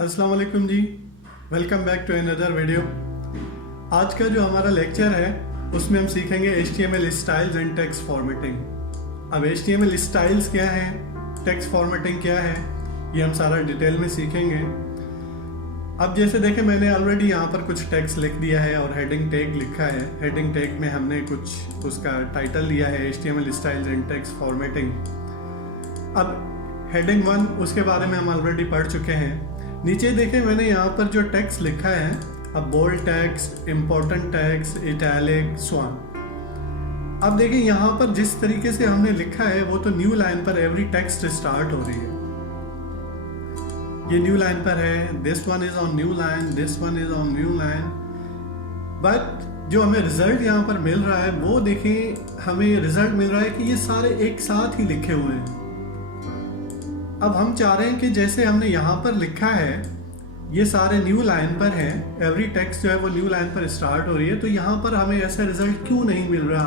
अस्सलाम वालेकुम जी। Welcome back to another video. आज का जो हमारा लेक्चर है उसमें हम सीखेंगे HTML styles and text formatting. अब HTML स्टाइल्स क्या है, टेक्स्ट फॉर्मेटिंग क्या है, ये हम सारा डिटेल में सीखेंगे। अब जैसे देखें, मैंने ऑलरेडी यहाँ पर कुछ टेक्स्ट लिख दिया है और हेडिंग टैग लिखा है। हेडिंग टैग में हमने कुछ उसका टाइटल लिया है HTML styles and text formatting. अब हेडिंग 1 उसके बारे में हम ऑलरेडी पढ़ चुके हैं। नीचे देखें, मैंने यहाँ पर जो टेक्स्ट लिखा है, अब bold text, important text, italic, स्वान। अब देखें यहाँ पर जिस तरीके से हमने लिखा है वो तो न्यू लाइन पर एवरी टेक्स्ट स्टार्ट हो रही है। ये न्यू लाइन पर है, this one is on new line, this one is on new line. But जो हमें रिजल्ट यहाँ पर मिल रहा है वो देखें, हमें रिजल्ट मिल रहा है कि ये सारे एक साथ ही लिखे हुए हैं। अब हम चाह रहे हैं कि जैसे हमने यहाँ पर लिखा है ये सारे न्यू लाइन पर हैं, एवरी टेक्स्ट जो है वो न्यू लाइन पर स्टार्ट हो रही है, तो यहाँ पर हमें ऐसा रिजल्ट क्यों नहीं मिल रहा?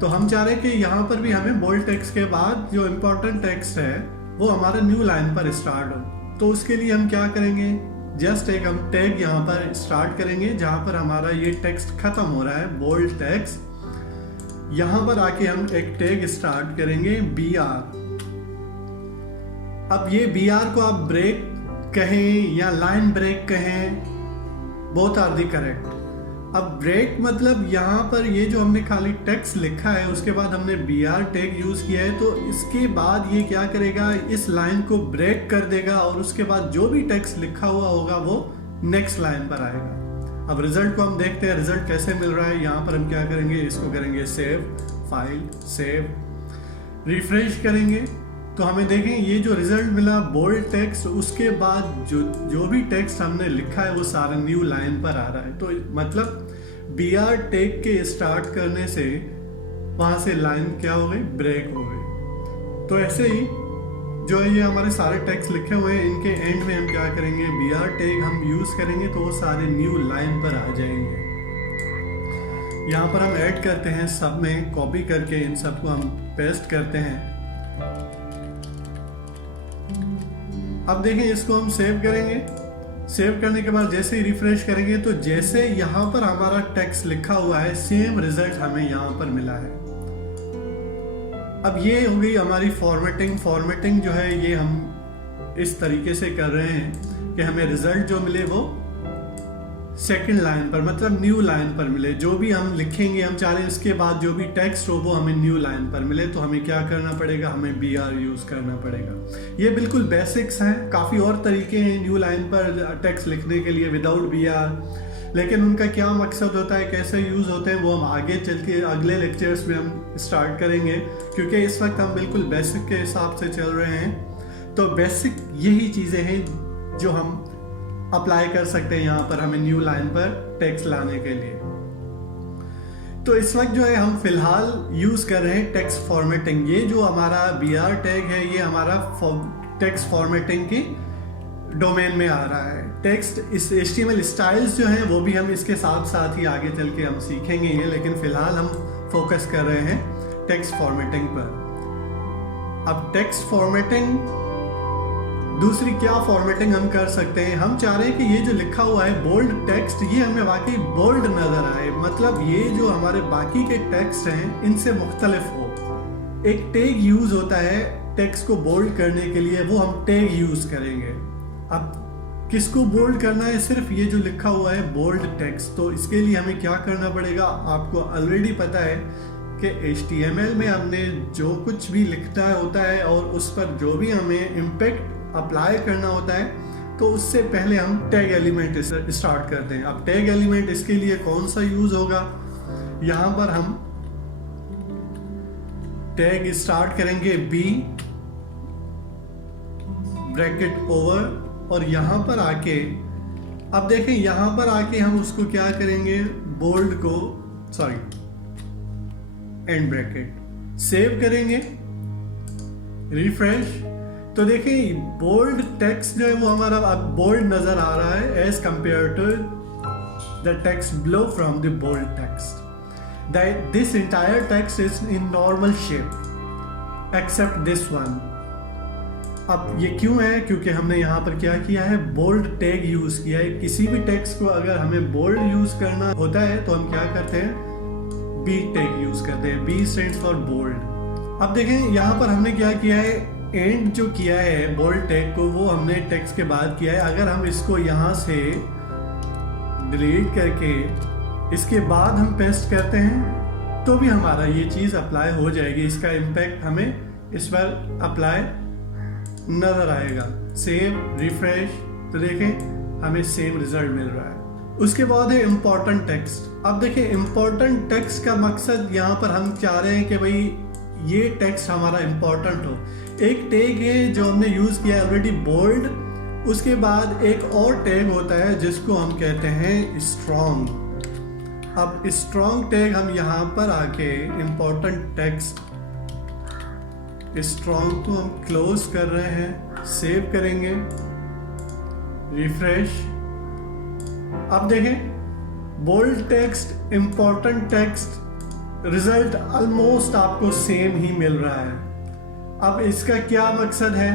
तो हम चाह रहे हैं कि यहाँ पर भी हमें बोल्ड टेक्स्ट के बाद जो इम्पोर्टेंट टेक्स्ट है वो हमारा न्यू लाइन पर स्टार्ट हो। तो उसके लिए हम क्या करेंगे, जस्ट एक हम टैग यहाँ पर स्टार्ट करेंगे जहाँ पर हमारा ये टेक्स्ट खत्म हो रहा है, बोल्ड टेक्स्ट। यहाँ पर आके हम एक टैग स्टार्ट करेंगे BR। अब ये BR को आप ब्रेक कहें या लाइन ब्रेक कहें, बोथ आर दी करेक्ट। अब ब्रेक मतलब यहाँ पर ये जो हमने खाली टेक्स्ट लिखा है उसके बाद हमने BR टैग यूज किया है, तो इसके बाद ये क्या करेगा, इस लाइन को ब्रेक कर देगा और उसके बाद जो भी टेक्स्ट लिखा हुआ होगा वो नेक्स्ट लाइन पर आएगा। अब रिजल्ट को हम देखते हैं, रिजल्ट कैसे मिल रहा है। यहाँ पर हम क्या करेंगे, इसको करेंगे सेव, फाइल सेव, रिफ्रेश करेंगे तो हमें देखें ये जो रिजल्ट मिला बोल्ड टेक्स्ट, उसके बाद जो भी टेक्स्ट हमने लिखा है वो सारा न्यू लाइन पर आ रहा है। तो मतलब BR टैग के स्टार्ट करने से वहां से लाइन क्या हो गई, ब्रेक हो गई। तो ऐसे ही जो है ये हमारे सारे टेक्स्ट लिखे हुए हैं, इनके एंड में हम क्या करेंगे, BR टैग हम यूज करेंगे तो वो सारे न्यू लाइन पर आ जाएंगे। यहाँ पर हम ऐड करते हैं, सब में कॉपी करके इन सबको हम पेस्ट करते हैं। अब देखें इसको हम सेव करेंगे। सेव करने के बाद जैसे ही रिफ्रेश करेंगे तो जैसे यहाँ पर हमारा टेक्स्ट लिखा हुआ है सेम रिजल्ट हमें यहाँ पर मिला है। अब ये हो गई हमारी फॉर्मेटिंग। फॉर्मेटिंग जो है ये हम इस तरीके से कर रहे हैं कि हमें रिजल्ट जो मिले वो सेकंड लाइन पर, मतलब न्यू लाइन पर मिले। जो भी हम लिखेंगे हम चाह रहे हैं इसके बाद जो भी टेक्स्ट हो वो हमें न्यू लाइन पर मिले, तो हमें क्या करना पड़ेगा, हमें BR यूज करना पड़ेगा। ये बिल्कुल बेसिक्स हैं, काफ़ी और तरीके हैं न्यू लाइन पर टेक्स्ट लिखने के लिए विदाउट BR, लेकिन उनका क्या मकसद होता है, कैसे यूज होते हैं, वो हम आगे चल के अगले लेक्चर्स में हम स्टार्ट करेंगे, क्योंकि इस वक्त हम बिल्कुल बेसिक के हिसाब से चल रहे हैं। तो बेसिक यही चीज़ें हैं जो हम अप्लाई कर सकते हैं यहाँ पर हमें न्यू लाइन पर टेक्स्ट लाने के लिए। तो इस वक्त जो है हम फिलहाल यूज कर रहे हैं टेक्स्ट फॉर्मेटिंग। ये जो हमारा BR टैग है ये हमारा टेक्स्ट फॉर्मेटिंग की डोमेन में आ रहा है। टेक्स्ट इस HTML स्टाइल्स जो हैं वो भी हम इसके साथ साथ ही आगे चल के हम सीखेंगे ये, लेकिन फिलहाल हम फोकस कर रहे हैं टेक्स्ट फॉर्मेटिंग पर। अब टेक्स्ट फॉर्मेटिंग, दूसरी क्या फॉर्मेटिंग हम कर सकते हैं, हम चाह रहे हैं कि ये जो लिखा हुआ है बोल्ड टेक्स्ट ये हमें वाकई बोल्ड नजर आए, मतलब ये जो हमारे बाकी के टेक्स्ट हैं इनसे मुख्तलिफ हो। एक टैग यूज होता है टेक्स्ट को बोल्ड करने के लिए, वो हम टैग यूज करेंगे। अब किसको बोल्ड करना है, सिर्फ ये जो लिखा हुआ है बोल्ड टेक्स्ट। तो इसके लिए हमें क्या करना पड़ेगा, आपको ऑलरेडी पता है कि HTML में हमने जो कुछ भी लिखना होता है और उस पर जो भी हमें इम्पैक्ट अप्लाई करना होता है तो उससे पहले हम टैग एलिमेंट स्टार्ट करते हैं। अब टैग एलिमेंट इसके लिए कौन सा यूज होगा, यहां पर हम टैग स्टार्ट करेंगे B ब्रैकेट ओवर, और यहां पर आके अब देखें यहां पर आके हम उसको क्या करेंगे, बोल्ड को एंड ब्रैकेट सेव करेंगे, रिफ्रेश। तो देखिए बोल्ड टेक्स्ट जो है वो हमारा अब बोल्ड नजर आ रहा है as compare to the text below from the bold text. This entire text is in normal shape except this one. अब ये क्यों है? क्योंकि हमने यहाँ पर क्या किया है, बोल्ड टैग यूज किया है। किसी भी टेक्स्ट को अगर हमें बोल्ड यूज करना होता है तो हम क्या करते हैं, बी टैग यूज करते हैं। B stands for bold. अब देखें यहाँ पर हमने क्या किया है, एंड जो किया है बोल्ड टैग को वो हमने टेक्स्ट के बाद किया है। अगर हम इसको यहाँ से डिलीट करके इसके बाद हम पेस्ट करते हैं तो भी हमारा ये चीज़ अप्लाई हो जाएगी। इसका इम्पैक्ट हमें इस पर अप्लाई नजर आएगा। सेव, रिफ्रेश, तो देखें हमें सेम रिजल्ट मिल रहा है। उसके बाद है इम्पोर्टेंट टेक्स्ट। अब देखें इम्पोर्टेंट टेक्स्ट का मकसद यहाँ पर हम चाह रहे हैं कि भाई ये टेक्स्ट हमारा इम्पोर्टेंट हो। एक टैग है जो हमने यूज किया है ऑलरेडी, बोल्ड। उसके बाद एक और टैग होता है जिसको हम कहते हैं स्ट्रॉन्ग। अब स्ट्रॉन्ग टैग हम यहाँ पर आके इम्पोर्टेंट टेक्स्ट स्ट्रॉन्ग को हम क्लोज कर रहे हैं, सेव करेंगे, रिफ्रेश। अब देखें bold text, important text, result almost आपको सेम ही मिल रहा है। अब इसका क्या मकसद है,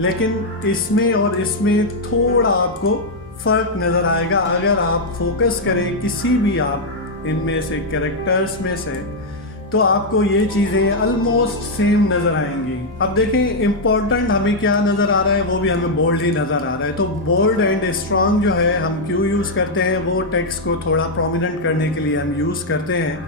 लेकिन इसमें और इसमें थोड़ा आपको फर्क नजर आएगा अगर आप फोकस करें किसी भी आप इनमें से कैरेक्टर्स में से, तो आपको ये चीज़ें ऑलमोस्ट सेम नज़र आएंगी। अब देखें इम्पोर्टेंट हमें क्या नज़र आ रहा है, वो भी हमें बोल्ड ही नज़र आ रहा है। तो बोल्ड एंड स्ट्रॉन्ग जो है हम क्यों यूज़ करते हैं, वो टेक्स्ट को थोड़ा प्रोमिनेंट करने के लिए हम यूज़ करते हैं।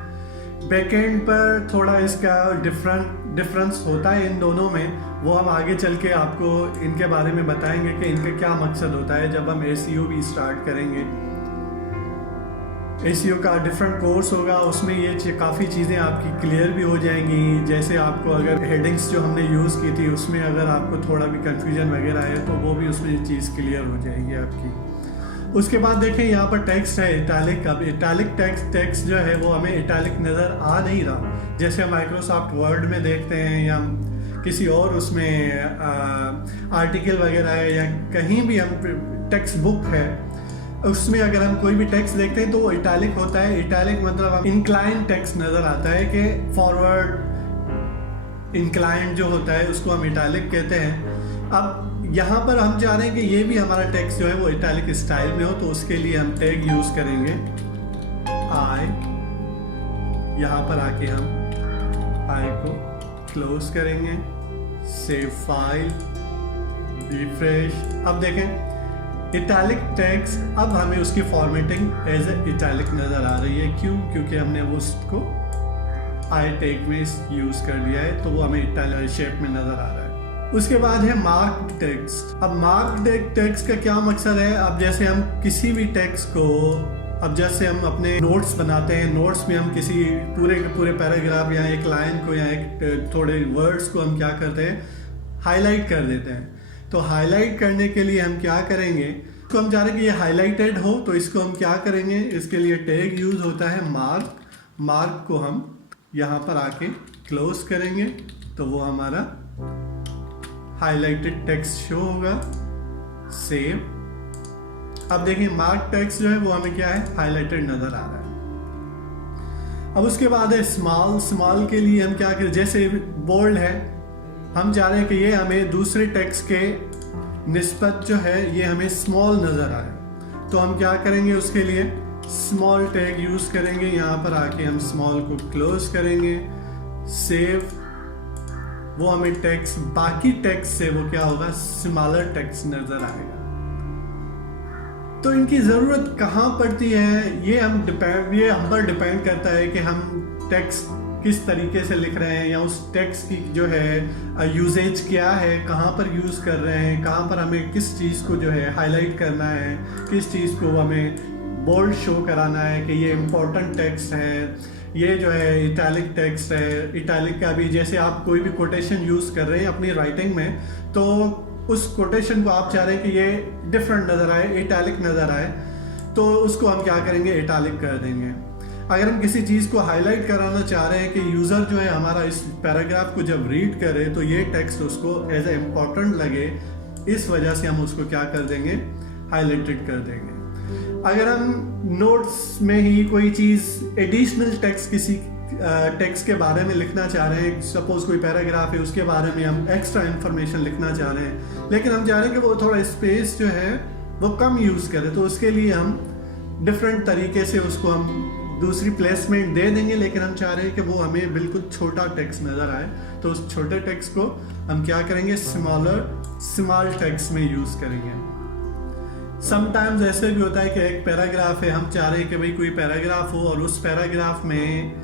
बैकएंड पर थोड़ा इसका डिफरेंस होता है इन दोनों में, वो हम आगे चल के आपको इनके बारे में बताएंगे कि इनका क्या मकसद होता है जब हम SEO भी स्टार्ट करेंगे। SEO का डिफरेंट कोर्स होगा, उसमें ये काफ़ी चीज़ें आपकी क्लियर भी हो जाएंगी। जैसे आपको अगर हेडिंग्स जो हमने यूज़ की थी उसमें अगर आपको थोड़ा भी कंफ्यूजन वगैरह है तो वो भी उसमें चीज़ क्लियर हो जाएगी आपकी। उसके बाद देखें यहाँ पर टेक्स्ट है इटैलिक। अब इटैलिक टेक्स्ट जो है वो हमें इटैलिक नज़र आ नहीं रहा, जैसे हम माइक्रोसॉफ्ट वर्ड में देखते हैं या किसी और उसमें आर्टिकल वगैरह है या कहीं भी हम टेक्स्ट बुक है उसमें अगर हम कोई भी टेक्स्ट देखते हैं तो वो इटैलिक होता है। इटैलिक मतलब हम इंक्लाइन टेक्स्ट नज़र आता है कि फॉरवर्ड इंक्लाइन जो होता है उसको हम इटैलिक कहते हैं। अब यहाँ पर हम चाह रहे हैं कि ये भी हमारा टेक्स्ट जो है वो इटैलिक स्टाइल में हो, तो उसके लिए हम टैग यूज करेंगे आई। यहाँ पर आके हम आई को क्लोज करेंगे, सेव फाइल, रिफ्रेश। अब देखें इटैलिक टेक्स्ट, अब हमें उसकी फॉर्मेटिंग एज ए इटैलिक नज़र आ रही है। क्यों? क्योंकि हमने वो उसको आई टैग में यूज कर लिया है, तो वो हमें इटैलिक शेप में नज़र आ रहा है। उसके बाद है मार्क टेक्स्ट। अब मार्क टेक्स्ट का क्या मकसद है, अब जैसे हम किसी भी टेक्स्ट को, अब जैसे हम अपने नोट्स बनाते हैं, नोट्स में हम किसी पूरे पैराग्राफ या एक लाइन को या एक थोड़े वर्ड्स को हम क्या करते हैं, हाईलाइट कर देते हैं। तो हाईलाइट करने के लिए हम क्या करेंगे, तो हम चाह रहे हैं कि ये हाईलाइटेड हो, तो इसको हम क्या करेंगे, इसके लिए टैग यूज होता है मार्क। मार्क को हम यहाँ पर आके क्लोज करेंगे तो वो हमारा हाईलाइटेड टेक्स्ट शो होगा, सेव। अब देखिए मार्क टेक्स्ट जो है वो हमें क्या है, हाईलाइटेड नजर आ रहा है। अब उसके बाद है स्मॉल। स्मॉल के लिए हम क्या करें, जैसे बोल्ड है, हम चाह रहे हैं कि ये हमें दूसरे टेक्स्ट के निस्बत जो है ये हमें स्मॉल नजर आए, तो हम क्या करेंगे, उसके लिए स्मॉल टैग यूज करेंगे। यहाँ पर आके हम स्मॉल को क्लोज करेंगे, सेव। वो हमें टेक्स्ट, बाकी टेक्स्ट से वो क्या होगा, स्मॉलर टेक्स्ट नजर आएगा। तो इनकी जरूरत कहाँ पड़ती है, ये हम पर डिपेंड करता है कि हम टेक्स्ट किस तरीके से लिख रहे हैं या उस टेक्स्ट की जो है यूजेज क्या है, कहाँ पर यूज कर रहे हैं, कहाँ पर हमें किस चीज़ को जो है हाईलाइट करना है, किस चीज़ को हमें बोल्ड शो कराना है कि ये इम्पोर्टेंट टेक्स्ट है, ये जो है इटैलिक टेक्स्ट है। इटैलिक का भी जैसे आप कोई भी कोटेशन यूज़ कर रहे हैं अपनी राइटिंग में, तो उस कोटेशन को आप चाह रहे हैं कि ये डिफरेंट नज़र आए, इटैलिक नज़र आए, तो उसको हम क्या करेंगे, इटैलिक कर देंगे। अगर हम किसी चीज़ को हाईलाइट कराना चाह रहे हैं कि यूज़र जो है हमारा इस पैराग्राफ को जब रीड करे तो ये टेक्स्ट उसको एज ए इम्पोर्टेंट लगे, इस वजह से हम उसको क्या कर देंगे, हाईलाइटेड कर देंगे। अगर हम नोट्स में ही कोई चीज़ एडिशनल टेक्स्ट किसी टेक्स्ट के बारे में लिखना चाह रहे हैं, सपोज कोई पैराग्राफ है उसके बारे में हम एक्स्ट्रा इंफॉर्मेशन लिखना चाह रहे हैं, लेकिन हम चाह रहे हैं कि वो थोड़ा स्पेस जो है वो कम यूज़ करे, तो उसके लिए हम डिफरेंट तरीके से उसको हम दूसरी प्लेसमेंट दे देंगे, लेकिन हम चाह रहे हैं कि वो हमें बिल्कुल छोटा टेक्स्ट नज़र आए, तो उस छोटे टेक्स्ट को हम क्या करेंगे, स्मॉल टेक्स्ट में यूज़ करेंगे। समटाइम्स ऐसे भी होता है कि एक पैराग्राफ है, हम चाह रहे हैं कि भाई कोई पैराग्राफ हो और उस पैराग्राफ में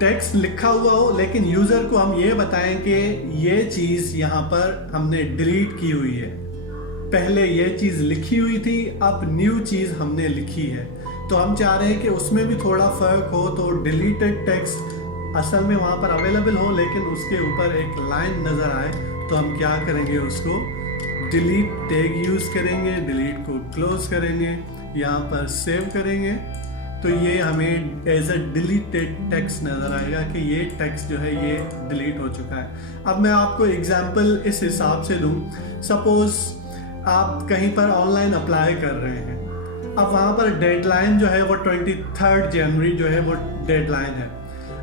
टेक्स्ट लिखा हुआ हो, लेकिन यूज़र को हम ये बताएं कि ये चीज़ यहाँ पर हमने डिलीट की हुई है, पहले ये चीज़ लिखी हुई थी, अब न्यू चीज़ हमने लिखी है। तो हम चाह रहे हैं कि उसमें भी थोड़ा फ़र्क हो, तो डिलीटेड टेक्स्ट असल में वहाँ पर अवेलेबल हो, लेकिन उसके ऊपर एक लाइन नज़र आए, तो हम क्या करेंगे, उसको डिलीट टैग यूज़ करेंगे, डिलीट को क्लोज करेंगे, यहाँ पर सेव करेंगे, तो ये हमें एज अ डिलीटेड टेक्स्ट नज़र आएगा कि ये टेक्स्ट जो है ये डिलीट हो चुका है। अब मैं आपको एग्जांपल इस हिसाब से दूँ, सपोज़ आप कहीं पर ऑनलाइन अप्लाई कर रहे हैं, अब वहाँ पर डेडलाइन जो है वो 23 जनवरी जो है वो डेडलाइन है।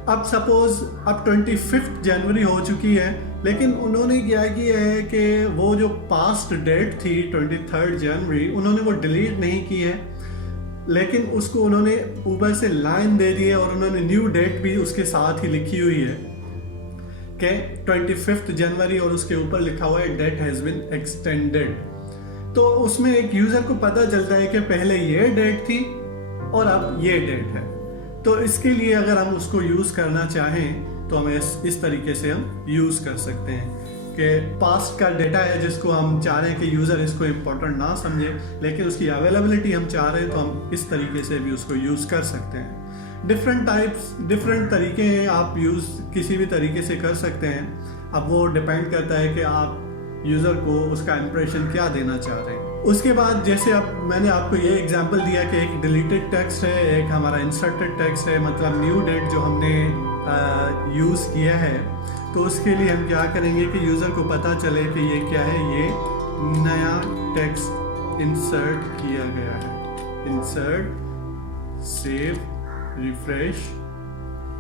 अब सपोज़ अब 25 जनवरी हो चुकी है, लेकिन उन्होंने क्या किया है कि वो जो पास्ट डेट थी 23 जनवरी उन्होंने वो डिलीट नहीं की है, लेकिन उसको उन्होंने ऊपर से लाइन दे दी है और उन्होंने न्यू डेट भी उसके साथ ही लिखी हुई है कि 25 जनवरी और उसके ऊपर लिखा हुआ है डेट हैज़ बीन एक्सटेंडेड। तो उसमें एक यूज़र को पता चलता है कि पहले ये डेट थी और अब ये डेट है। तो इसके लिए अगर हम उसको यूज़ करना चाहें तो हम इस तरीके से हम यूज़ कर सकते हैं कि पास्ट का डेटा है जिसको हम चाह रहे हैं कि यूज़र इसको इम्पोर्टेंट ना समझे, लेकिन उसकी अवेलेबिलिटी हम चाह रहे हैं, तो हम इस तरीके से भी उसको यूज़ कर सकते हैं। डिफरेंट तरीके हैं, आप यूज़ किसी भी तरीके से कर सकते हैं। अब वो डिपेंड करता है कि आप यूज़र को उसका इंप्रेशन क्या देना चाह रहे हैं। उसके बाद जैसे अब मैंने आपको ये एग्जांपल दिया कि एक डिलीटेड टेक्स्ट है, एक हमारा इंसर्टेड टेक्स्ट है, मतलब न्यू डेट जो हमने यूज़ किया है, तो उसके लिए हम क्या करेंगे कि यूज़र को पता चले कि ये क्या है, ये नया टेक्स्ट इंसर्ट किया गया है। इंसर्ट, सेव, रिफ्रेश,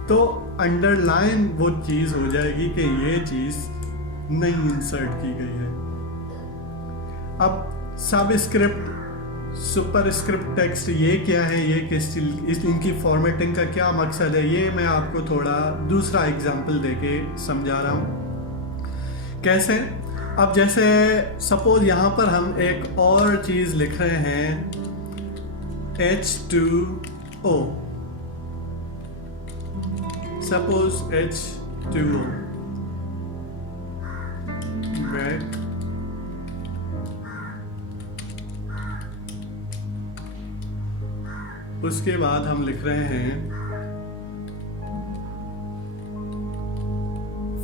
तो अंडरलाइन वो चीज़ हो जाएगी कि ये चीज़ नई इंसर्ट की गई है। अब सबस्क्रिप्ट, सुपरस्क्रिप्ट टेक्स्ट ये क्या है, ये किस इनकी फॉर्मेटिंग का क्या मकसद है, ये मैं आपको थोड़ा दूसरा एग्जांपल देके समझा रहा हूँ। कैसे? अब जैसे सपोज यहाँ पर हम एक और चीज़ लिख रहे हैं H2O, सपोज H2O ब्रेक, उसके बाद हम लिख रहे हैं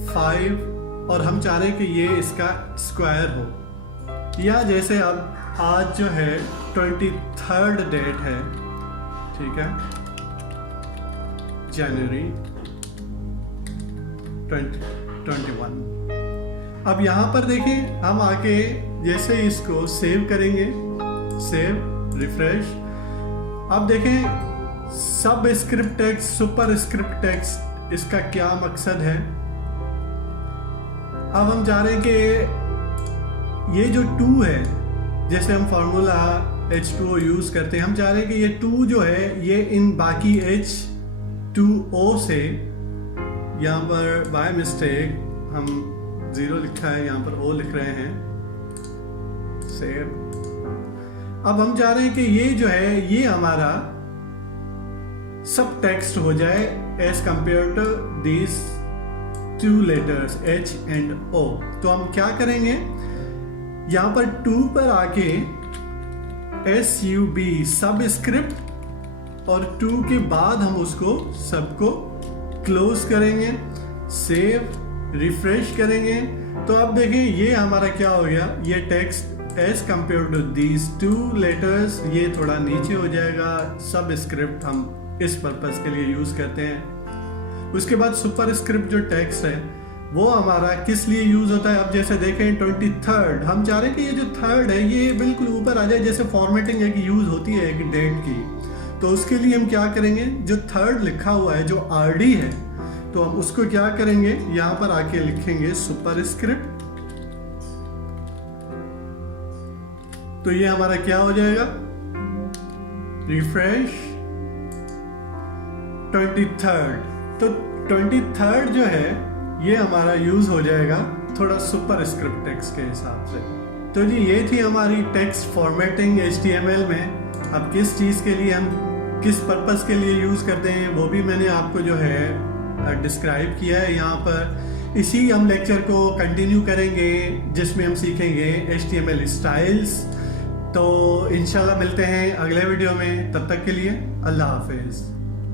5 और हम चाह रहे हैं कि ये इसका स्क्वायर हो। या जैसे अब आज जो है 23 डेट है, ठीक है, जनवरी 2021। अब यहाँ पर देखें, हम आके जैसे इसको सेव करेंगे, सेव, रिफ्रेश, अब देखें सब script text, super script text, इसका क्या मकसद है। अब हम चाह रहे हैं कि ये जो 2 है, जैसे हम फार्मूला H2O यूज़ करते हैं, हम चाह रहे हैं कि ये 2 जो है ये इन बाकी H2O से, यहाँ पर बाय मिस्टेक हम 0 लिखा है, यहाँ पर O लिख रहे हैं, सेव। अब हम चाह रहे हैं कि ये जो है ये हमारा सब टेक्स्ट हो जाए as compare to these 2 letters H and O। तो हम क्या करेंगे, यहाँ पर 2 पर आके SUB सबस्क्रिप्ट और 2 के बाद हम उसको सबको क्लोज करेंगे, सेव, रिफ्रेश करेंगे। तो अब देखें ये हमारा क्या हो गया, ये text as compare to these 2 letters ये थोड़ा नीचे हो जाएगा। सब स्क्रिप्ट हम इस पर्पस के लिए यूज करते हैं। उसके बाद सुपर स्क्रिप्ट जो टेक्स्ट है वो हमारा किस लिए यूज होता है। अब जैसे देखें 23, हम चाह रहे हैं कि ये जो 3rd है ये बिल्कुल ऊपर आ जाए, जैसे फॉर्मेटिंग एक यूज होती है एक डेट की। तो उसके लिए हम क्या करेंगे, जो थर्ड लिखा हुआ है जो RD है, तो हम उसको क्या करेंगे, यहां पर आके लिखेंगे सुपरस्क्रिप्ट। तो ये हमारा क्या हो जाएगा, रिफ्रेश 23rd। तो 23rd जो है ये हमारा यूज हो जाएगा थोड़ा सुपरस्क्रिप्ट टेक्स्ट के हिसाब से। तो जी ये थी हमारी टेक्स्ट फॉर्मेटिंग HTML में। अब किस चीज़ के लिए हम किस पर्पस के लिए यूज़ करते हैं वो भी मैंने आपको जो है डिस्क्राइब किया है यहाँ पर। इसी हम लेक्चर को कंटिन्यू करेंगे जिसमें हम सीखेंगे HTML स्टाइल्स। तो इंशाल्लाह मिलते हैं अगले वीडियो में, तब तक के लिए अल्लाह हाफिज़।